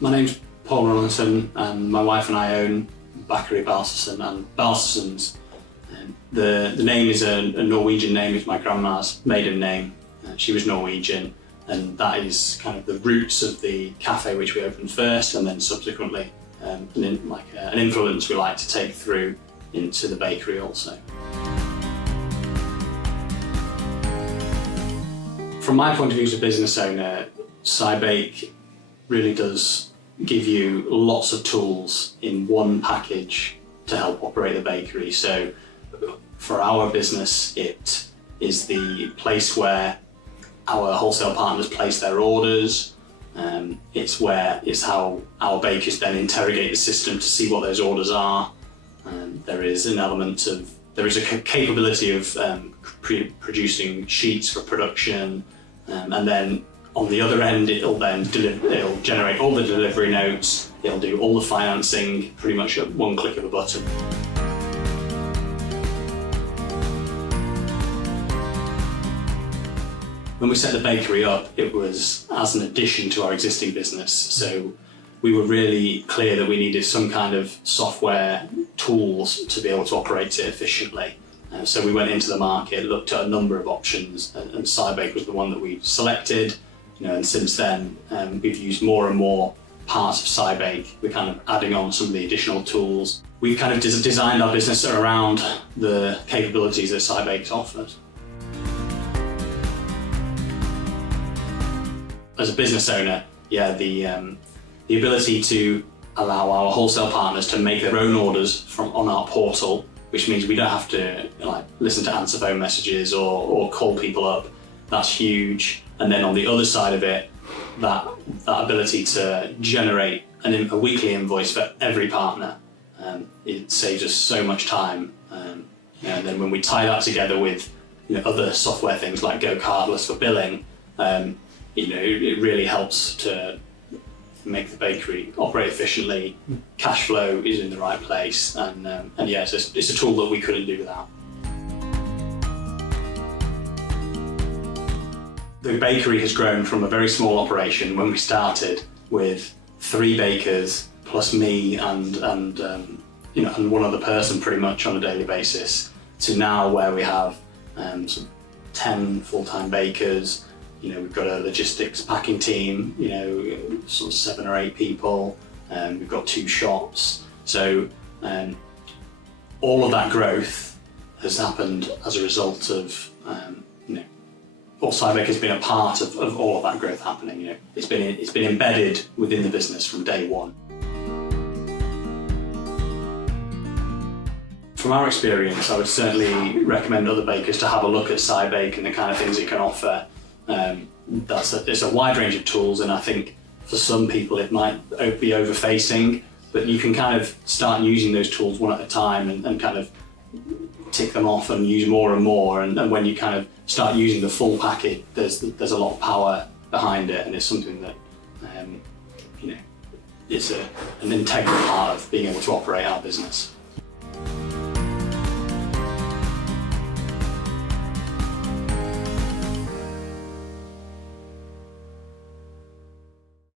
My name's Paul Rawlinson, and my wife and I own Bakeri Baltzersen and Baltzersens. The name is a Norwegian name. It's my grandma's maiden name. She was Norwegian, and that is kind of the roots of the cafe which we opened first, and then subsequently an influence we like to take through into the bakery also. From my point of view as a business owner, Cybake really does give you lots of tools in one package to help operate the bakery. So for our business, it is the place where our wholesale partners place their orders. It's how our bakers then interrogate the system to see what those orders are. There is a capability of producing sheets for production, and then on the other end, it'll generate all the delivery notes. It'll do all the financing pretty much at one click of a button. When we set the bakery up, it was as an addition to our existing business. So we were really clear that we needed some kind of software tools to be able to operate it efficiently. So we went into the market, looked at a number of options, and Cybake was the one that we selected. And since then, we've used more and more parts of Cybake. We're kind of adding on some of the additional tools. We've kind of designed our business around the capabilities that Cybake's offers. As a business owner, the ability to allow our wholesale partners to make their own orders on our portal, which means we don't have to listen to answer phone messages or call people up. That's huge. And then on the other side of it, that ability to generate a weekly invoice for every partner, it saves us so much time. And then when we tie that together with other software things like Go Cardless for billing, it really helps to make the bakery operate efficiently. Cash flow is in the right place, and it's a tool that we couldn't do without. The bakery has grown from a very small operation when we started with 3 bakers plus me and one other person pretty much on a daily basis, to now where we have 10 full-time bakers. We've got a logistics packing team, sort of 7 or 8 people. We've got 2 shops. So all of that growth has happened as a result of, Cybake has been a part of all of that growth happening. It's been embedded within the business from day one. From our experience, I would certainly recommend other bakers to have a look at Cybake and the kind of things it can offer. It's a wide range of tools, and I think for some people it might be over-facing, but you can kind of start using those tools one at a time and kind of tick them off and use more and more, and when you kind of start using the full package, there's a lot of power behind it, and it's something that it's an integral part of being able to operate our business.